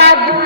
Bye.